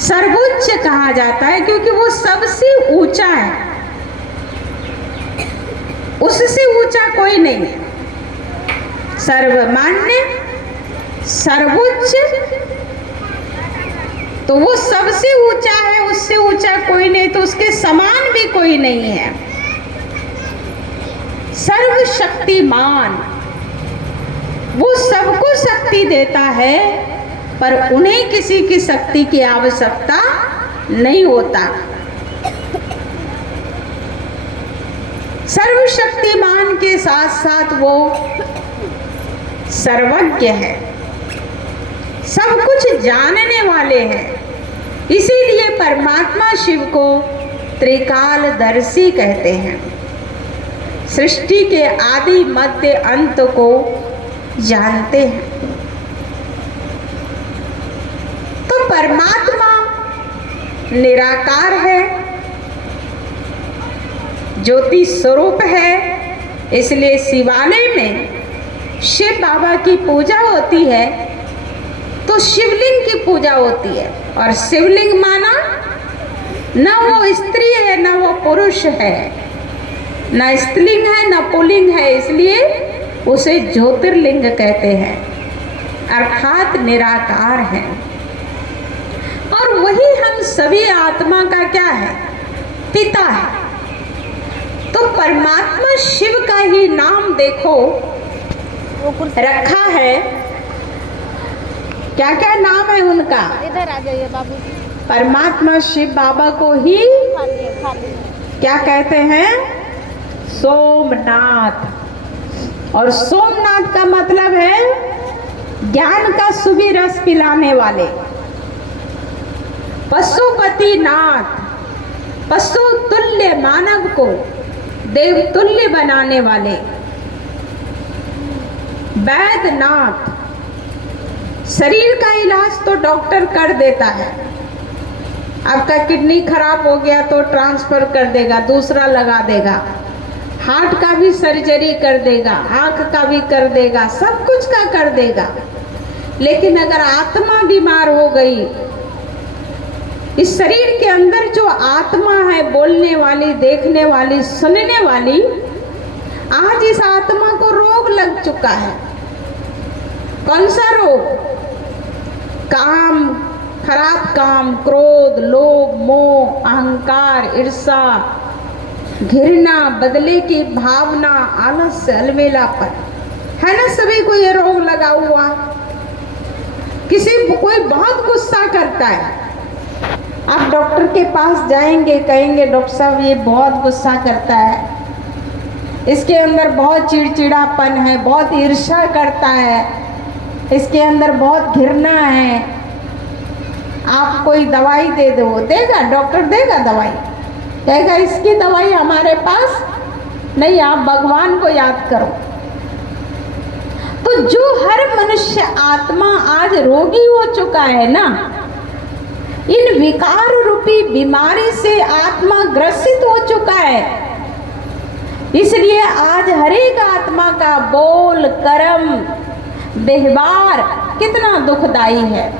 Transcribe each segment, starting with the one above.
सर्वोच्च कहा जाता है क्योंकि वो सबसे ऊंचा है, उससे ऊंचा कोई नहीं है। सर्वमान्य, सर्वोच्च, तो वो सबसे ऊंचा है, उससे ऊंचा कोई नहीं, तो उसके समान भी कोई नहीं है। सर्वशक्तिमान, वो सबको शक्ति देता है, पर उन्हें किसी की शक्ति की आवश्यकता नहीं होता। सर्वशक्तिमान के साथ साथ वो सर्वज्ञ है, सब कुछ जानने वाले हैं। इसीलिए परमात्मा शिव को त्रिकालदर्शी कहते हैं। सृष्टि के आदि मध्य अंत को जानते हैं। तो परमात्मा निराकार है, ज्योति स्वरूप है। इसलिए शिवालय में शिव बाबा की पूजा होती है तो शिवलिंग की पूजा होती है। और शिवलिंग माना न वो स्त्री है न वो पुरुष है, न स्त्रीलिंग है न पुल्लिंग है, इसलिए उसे ज्योतिर्लिंग कहते हैं, अर्थात निराकार है। और वही हम सभी आत्मा का क्या है? पिता है। तो परमात्मा शिव का ही नाम देखो रखा है। क्या क्या नाम है उनका? इधर आ जाइए बाबू। परमात्मा शिव बाबा को ही क्या कहते हैं? सोमनाथ। और सोमनाथ का मतलब है ज्ञान का सुबी रस पिलाने वाले। पशुपति नाथ, पशु तुल्य मानव को देव तुल्य बनाने वाले। वैद्यनाथ, शरीर का इलाज तो डॉक्टर कर देता है। आपका किडनी खराब हो गया तो ट्रांसफर कर देगा, दूसरा लगा देगा। हार्ट का भी सर्जरी कर देगा, आंख का भी कर देगा, सब कुछ का कर देगा। लेकिन अगर आत्मा बीमार हो गई, इस शरीर के अंदर जो आत्मा है, बोलने वाली, देखने वाली, सुनने वाली, आज इस आत्मा को रोग लग चुका है। कौन सा रोग? काम, खराब काम, क्रोध, लोभ, मोह, अहंकार, ईर्ष्या, घृणा, बदले की भावना, आलस्य, अलबेलापन, है ना? सभी को ये रोग लगा हुआ। कोई बहुत गुस्सा करता है, आप डॉक्टर के पास जाएंगे, कहेंगे डॉक्टर साहब ये बहुत गुस्सा करता है, इसके अंदर बहुत चिड़चिड़ापन है, बहुत ईर्ष्या करता है, इसके अंदर बहुत घृणा है, आप कोई दवाई दे दो। देगा डॉक्टर, देगा दवाई, कहेगा इसकी दवाई हमारे पास नहीं, आप भगवान को याद करो। तो जो हर मनुष्य आत्मा आज रोगी हो चुका है ना, इन विकार रूपी बीमारी से आत्मा ग्रसित हो चुका है। इसलिए आज हर एक आत्मा का बोल, कर्म, व्यवहार कितना दुखदाई है।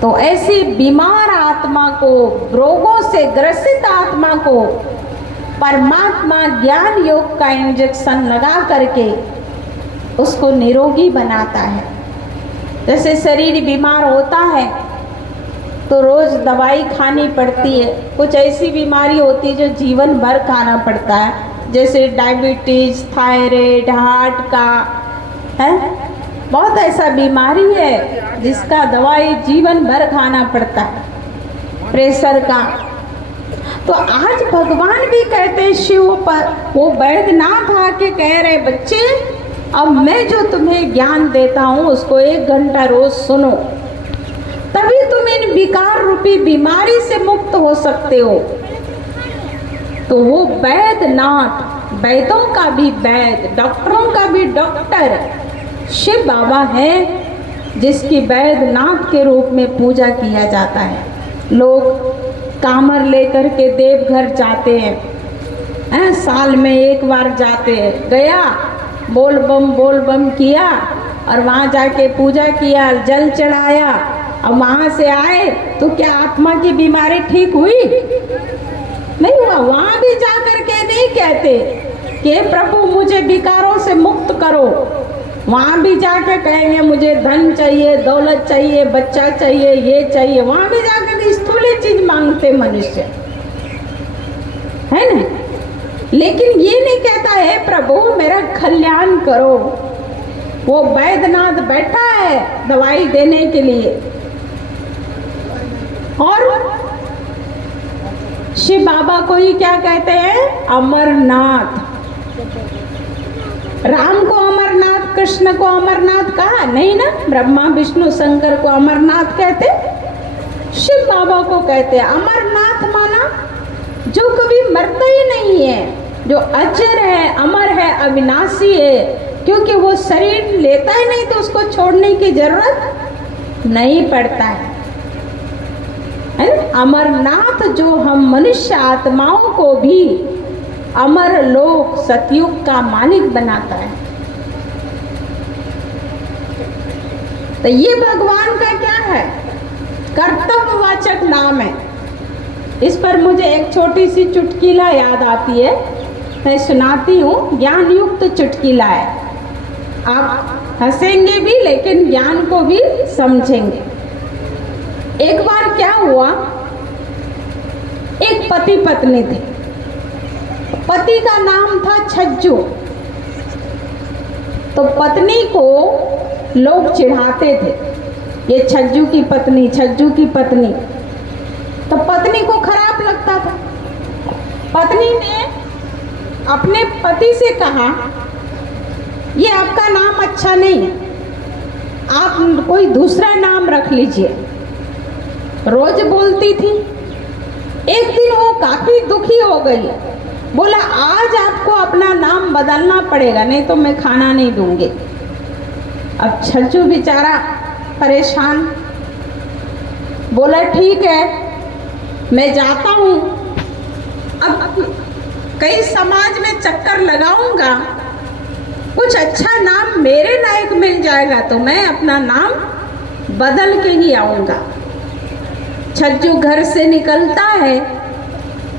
तो ऐसी बीमार आत्मा को, रोगों से ग्रसित आत्मा को परमात्मा ज्ञान योग का इंजेक्शन लगा करके उसको निरोगी बनाता है। जैसे शरीर बीमार होता है तो रोज दवाई खानी पड़ती है। कुछ ऐसी बीमारी होती है जो जीवन भर खाना पड़ता है, जैसे डायबिटीज, थायराइड, हार्ट का है, बहुत ऐसा बीमारी है जिसका दवाई जीवन भर खाना पड़ता है, प्रेशर का। तो आज भगवान भी कहते हैं शिव पर, वो वैद्यनाथ आके कह रहे बच्चे, अब मैं जो तुम्हें ज्ञान देता हूँ उसको 1 घंटा रोज सुनो, तभी तुम इन विकार रूपी बीमारी से मुक्त हो सकते हो। तो वो वैद्यनाथ, वैदों का भी वैद्य, डॉक्टरों का भी डॉक्टर शिव बाबा है, जिसकी वैद्यनाथ के रूप में पूजा किया जाता है। लोग कामर लेकर के देवघर जाते हैं, साल में 1 बार जाते हैं, गया बोल बम किया और वहाँ जाके पूजा किया, जल चढ़ाया, अब वहां से आए तो क्या आत्मा की बीमारी ठीक हुई? नहीं हुआ। वहां भी जाकर के नहीं कहते कि प्रभु मुझे विकारों से मुक्त करो। वहां भी जाके कहेंगे मुझे धन चाहिए, दौलत चाहिए, बच्चा चाहिए, ये चाहिए। वहां भी जाकर स्थूल चीज मांगते मनुष्य, है ना। लेकिन ये नहीं कहता है प्रभु मेरा कल्याण करो। वो वैद्यनाथ बैठा है दवाई देने के लिए, और शिव बाबा को ही क्या कहते हैं? अमरनाथ। राम को अमरनाथ, कृष्ण को अमरनाथ कहा नहीं ना। ब्रह्मा विष्णु शंकर को अमरनाथ कहते, शिव बाबा को कहते हैं अमरनाथ। माना जो कभी मरता ही नहीं है, जो अजर है, अमर है, अविनाशी है, क्योंकि वो शरीर लेता ही नहीं तो उसको छोड़ने की जरूरत नहीं पड़ता है। अमरनाथ जो हम मनुष्य आत्माओं को भी अमर लोक सतयुग का मालिक बनाता है। तो ये भगवान का क्या है? कर्तव्यवाचक नाम है। इस पर मुझे एक छोटी सी चुटकीला याद आती है, मैं सुनाती हूँ। ज्ञान युक्त चुटकीला है, आप हंसेंगे भी लेकिन ज्ञान को भी समझेंगे। एक बार क्या हुआ, एक पति पत्नी थे। पति का नाम था छज्जू। तो पत्नी को लोग चिढ़ाते थे, ये छज्जू की पत्नी, छज्जू की पत्नी। तो पत्नी को खराब लगता था। पत्नी ने अपने पति से कहा ये आपका नाम अच्छा नहीं है, आप कोई दूसरा नाम रख लीजिए। रोज बोलती थी। एक दिन वो काफी दुखी हो गई, बोला आज आपको अपना नाम बदलना पड़ेगा, नहीं तो मैं खाना नहीं दूंगी। अब छज्जू बेचारा परेशान, बोला ठीक है मैं जाता हूँ, अब कई समाज में चक्कर लगाऊंगा, कुछ अच्छा नाम मेरे लायक मिल जाएगा तो मैं अपना नाम बदल के ही आऊंगा। छज्जू घर से निकलता है,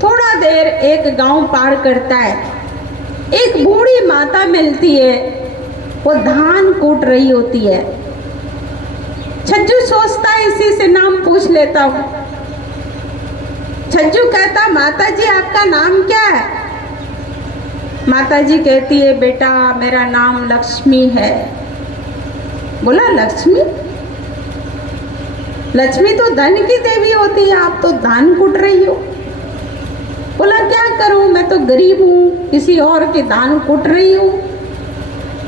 थोड़ा देर एक गांव पार करता है। एक बूढ़ी माता मिलती है, वो धान कूट रही होती है। छज्जू सोचता है इसी से नाम पूछ लेता हूँ। छज्जू कहता माता जी आपका नाम क्या है? माता जी कहती है बेटा मेरा नाम लक्ष्मी है। बोला लक्ष्मी? लक्ष्मी तो धन की देवी होती है, आप तो धान कूट रही हो। बोला क्या करूं, मैं तो गरीब हूं, किसी और के धान कूट रही हूं।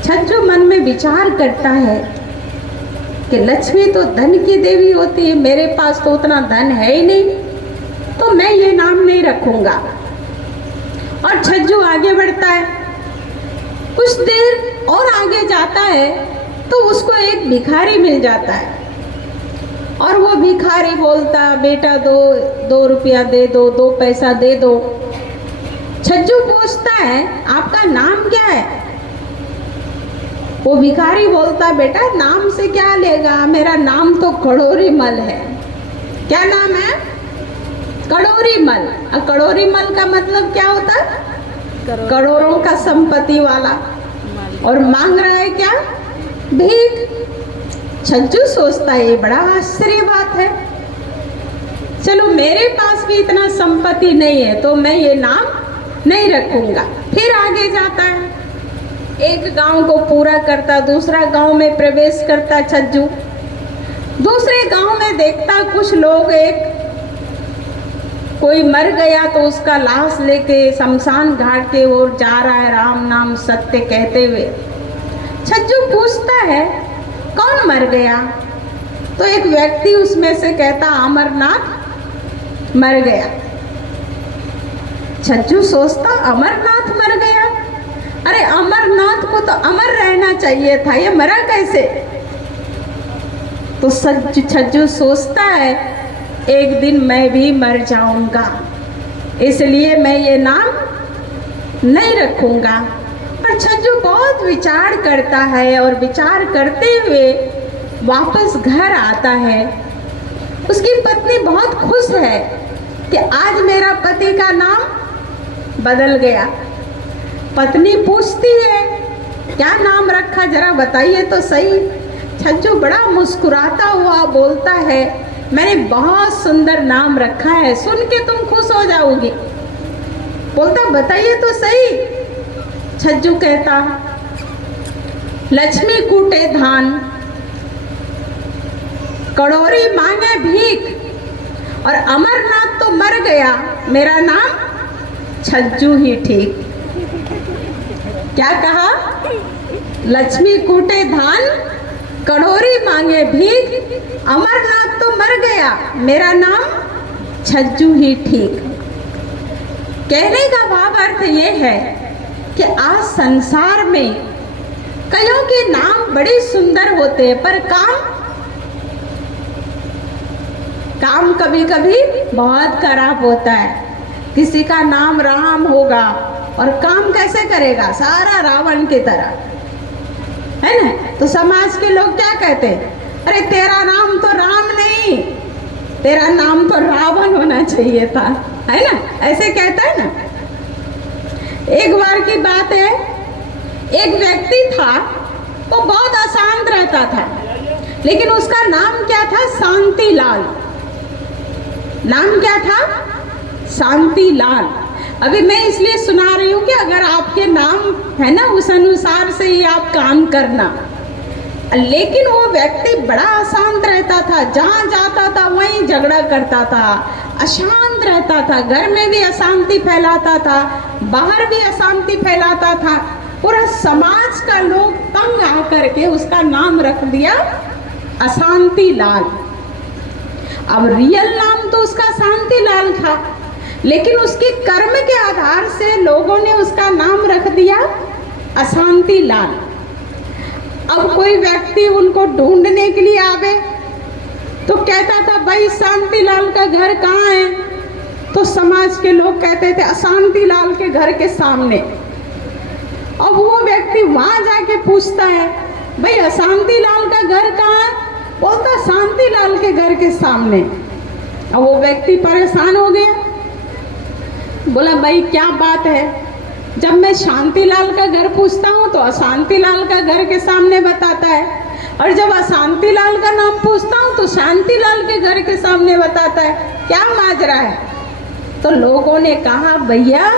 छज्जू मन में विचार करता है कि लक्ष्मी तो धन की देवी होती है, मेरे पास तो उतना धन है ही नहीं, तो मैं ये नाम नहीं रखूंगा। और छज्जू आगे बढ़ता है। कुछ देर और आगे जाता है तो उसको एक भिखारी मिल जाता है, और वो भिखारी बोलता बेटा दो रुपया दे दो, 2 पैसा दे दो। छज्जू पूछता है आपका नाम क्या है? वो भिखारी बोलता बेटा नाम से क्या लेगा, मेरा नाम तो कड़ोरी मल है। क्या नाम है? कड़ोरी मल। और कड़ोरी मल का मतलब क्या होता है? करोड़ों का संपत्ति वाला। और मांग रहा है क्या? भीख। छज्जू सोचता है ये बड़ा आश्चर्य बात है, चलो मेरे पास भी इतना संपत्ति नहीं है तो मैं ये नाम नहीं रखूंगा। फिर आगे जाता है, एक गांव को पूरा करता, दूसरा गांव में प्रवेश करता छज्जू। दूसरे गांव में देखता कुछ लोग, एक कोई मर गया तो उसका लाश लेके शमशान घाट के ओर जा रहा है राम नाम सत्य कहते हुए। छज्जू पूछता है कौन मर गया? तो एक व्यक्ति उसमें से कहता अमरनाथ मर गया। छज्जू सोचता अमरनाथ मर गया, अरे अमरनाथ को तो अमर रहना चाहिए था, ये मरा कैसे? तो छज्जू सोचता है एक दिन मैं भी मर जाऊंगा, इसलिए मैं ये नाम नहीं रखूंगा। पर छज्जू बहुत विचार करता है और विचार करते हुए वापस घर आता है। उसकी पत्नी बहुत खुश है कि आज मेरा पति का नाम बदल गया। पत्नी पूछती है क्या नाम रखा, जरा बताइए तो सही। छज्जू बड़ा मुस्कुराता हुआ बोलता है मैंने बहुत सुंदर नाम रखा है, सुन के तुम खुश हो जाओगी। बोलता बताइए तो सही। छज्जू कहता लक्ष्मी कूटे धान, कड़ोरी मांगे भीख, और अमरनाथ तो मर गया, मेरा नाम छज्जू ही ठीक। क्या कहा? लक्ष्मी कूटे धान, कड़ोरी मांगे भीख, अमरनाथ तो मर गया, मेरा नाम छज्जू ही ठीक। कहने का भाव अर्थ ये है कि आज संसार में कईयों के नाम बड़े सुंदर होते हैं, पर काम कभी कभी बहुत खराब होता है। किसी का नाम राम होगा और काम कैसे करेगा, सारा रावण की तरह, है ना। तो समाज के लोग क्या कहते हैं, अरे तेरा नाम तो राम नहीं, तेरा नाम तो रावण होना चाहिए था, है ना, ऐसे कहता है ना। एक बार की बात है, एक व्यक्ति था, वो बहुत अशांत रहता था, लेकिन उसका नाम क्या था? शांतिलाल। नाम क्या था? शांतिलाल। अभी मैं इसलिए सुना रही हूँ कि अगर आपके नाम है ना, उस अनुसार से ही आप काम करना। लेकिन वो व्यक्ति बड़ा अशांत रहता था, जहाँ जाता था वहीं झगड़ा करता था, अशांत रहता था, घर में भी अशांति फैलाता था, बाहर भी अशांति फैलाता था। पूरा समाज का लोग तंग आकर के उसका नाम रख दिया अशांतिलाल। अब रियल नाम तो उसका शांतिलाल था, लेकिन उसके कर्म के आधार से लोगों ने उसका नाम रख दिया अशांतिलाल। अब कोई व्यक्ति उनको ढूंढने के लिए आवे तो कहता था भाई शांतिलाल का घर कहाँ है? तो समाज के लोग कहते थे अशांतिलाल के घर के सामने। अब वो व्यक्ति वहां जाके पूछता है भाई अशांतिलाल का घर कहाँ है? बोलता शांतिलाल के घर के सामने। अब वो व्यक्ति परेशान हो गया, बोला भाई क्या बात है, जब मैं शांतिलाल का घर पूछता हूँ तो अशांतिलाल का घर के सामने बताता है, और जब अशांतिलाल का नाम पूछता हूँ तो शांतिलाल के घर के सामने बताता है, क्या माजरा है? तो लोगों ने कहा भैया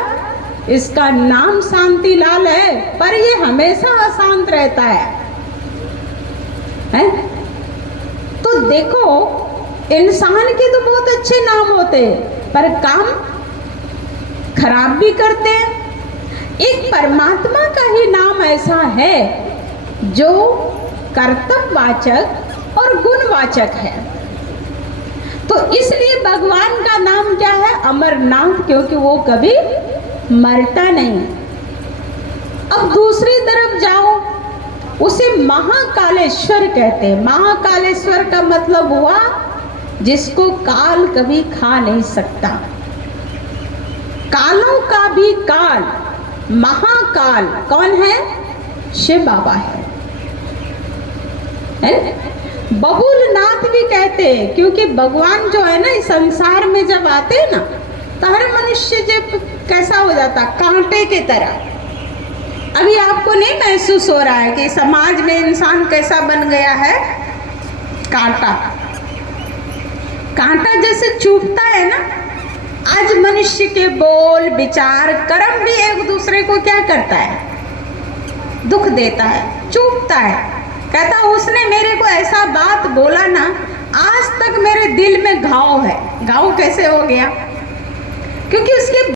इसका नाम शांतिलाल है, पर ये हमेशा अशांत रहता है? तो देखो इंसान के तो बहुत अच्छे नाम होते हैं, पर काम खराब भी करते हैं। एक परमात्मा का ही नाम ऐसा है जो कर्तव्यवाचक और गुणवाचक है। तो इसलिए भगवान का नाम क्या है? अमरनाथ, क्योंकि वो कभी मरता नहीं। अब दूसरी तरफ जाओ, उसे महाकालेश्वर कहते हैं। महाकालेश्वर का मतलब हुआ जिसको काल कभी खा नहीं सकता, कालों का भी काल, महाकाल कौन है? शिव बाबा है। बबूलनाथ भी कहते हैं, क्योंकि भगवान जो है ना इस संसार में जब आते हैं ना तो हर मनुष्य जब कैसा हो जाता, कांटे की तरह। अभी आपको नहीं महसूस हो रहा है कि समाज में इंसान कैसा बन गया है? कांटा, कांटा जैसे चुभता है ना। आज मनुष्य के बोल, विचार, कर्म भी एक दूसरे को क्या करता है? दुख देता है, चुभता है। कहता उसने मेरे को ऐसा बात बोला ना, आज तक मेरे दिल में घाव है। घाव कैसे हो गया? क्योंकि उसके